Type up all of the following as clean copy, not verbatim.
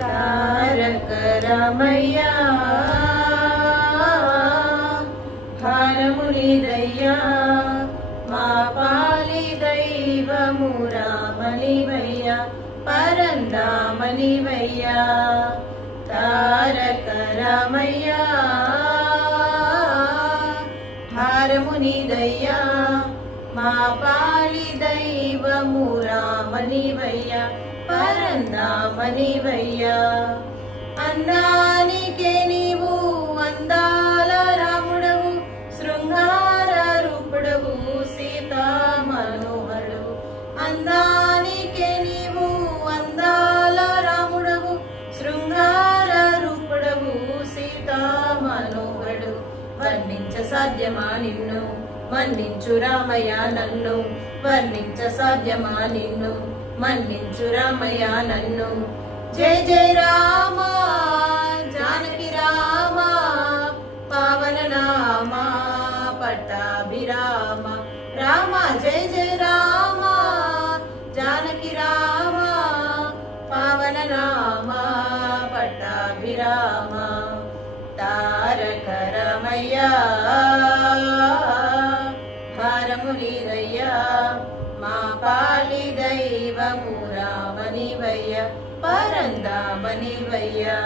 తారక రామయ్య భారమునిదయ్యా మా పాలి దైవము రామనివయ్యా పరంధామనివయ్యా తారక రామయ్య భారమునిదయ్యా మా పాలి దైవము రామనివయ్యా పరంధామనివయ్యా అందానికే నీవు అందాల రాముడవు శృంగార రూపుడవు సీతా మనోహరుడు అందానికే నీవు అందాల రాముడవు శృంగార రూపుడవు సీతా మనోహరుడు వర్ణించ సాధ్యమా నిన్ను మన్నించు రామయ్య నన్ను వర్ణించ సాధ్యమా నిన్ను మన్నించు రామయ్య నన్ను జయ జయ రామ జానకి రామ పావన నామ పట్టాభిరామ రామ జయ జయ రామ జానకి రామ పావన నామ పట్టాభిరామ తారక రామయ్య భారమునిదయ్యా మా పాలి దైవము రామనివయ్య పరంధామనివయ్యా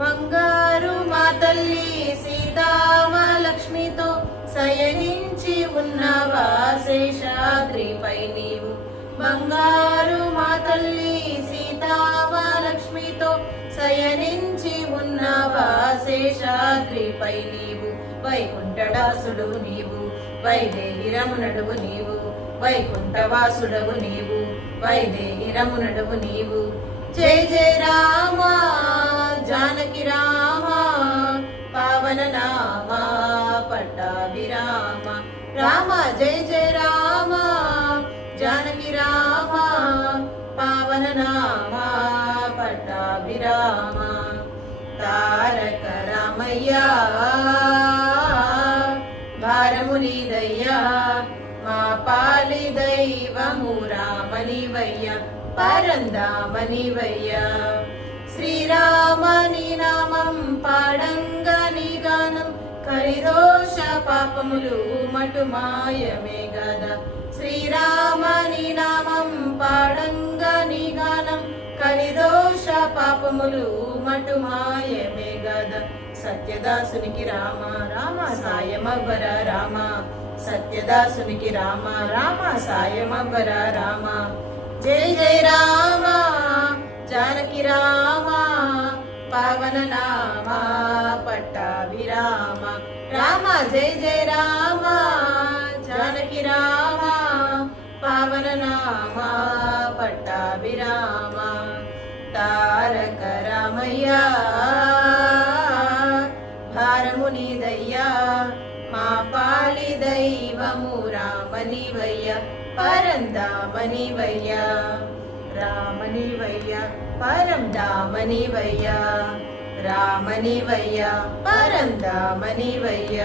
బంగారు మా తల్లి సీతామలక్ష్మితో శయనించి ఉన్నవా శేషాద్రిపై నీవు బంగారు మా తల్లి సీతామలక్ష్మితో శయనించి ఉన్నవా శేషాద్రిపై నీవు వైకుంఠదాసుడు నీవు వైదేహి రమణుడవు నీవు వైకుంఠవాసుడవు నీవు వైదేహి రమణుడవు నీవు జయ జయ రామ జానకి రామ పావన నామ పట్టాభిరామ రామ జయ జయ రామ జానకి రామ పావన నామ పట్టాభిరామ తారక రామయ్య భారమునిదయ్యా మా పాలి దైవము రామనివయ్యా పరంధామనివయ్యా శ్రీరామని నామం పాడంగా నీ గానం కరిదోష పాపములు మటుమాయమే గదా శ్రీరామని నామం పాడంగా నీ గానం కలిదోష పాపములు మటుమాయమే గదా సత్యదాసునికి రామ రామ సాయమవ్వర రామ సత్యదాసునికి రామ రామ సాయమవ్వర రామ జయ జయ రామ జానకి రామ పావన నామ పట్టాభిరామ రామ జయ జయ రామ జానకి రామ పావన నామ పట్టాభిరామ తారక రామయ్య భారమునిదయ్యా మా పాలి దైవము రామనివయ్య పరంధామనివయ్య రామనివయ్య పరంధామనివయ్య రామనివయ్య పరంధామనివయ్య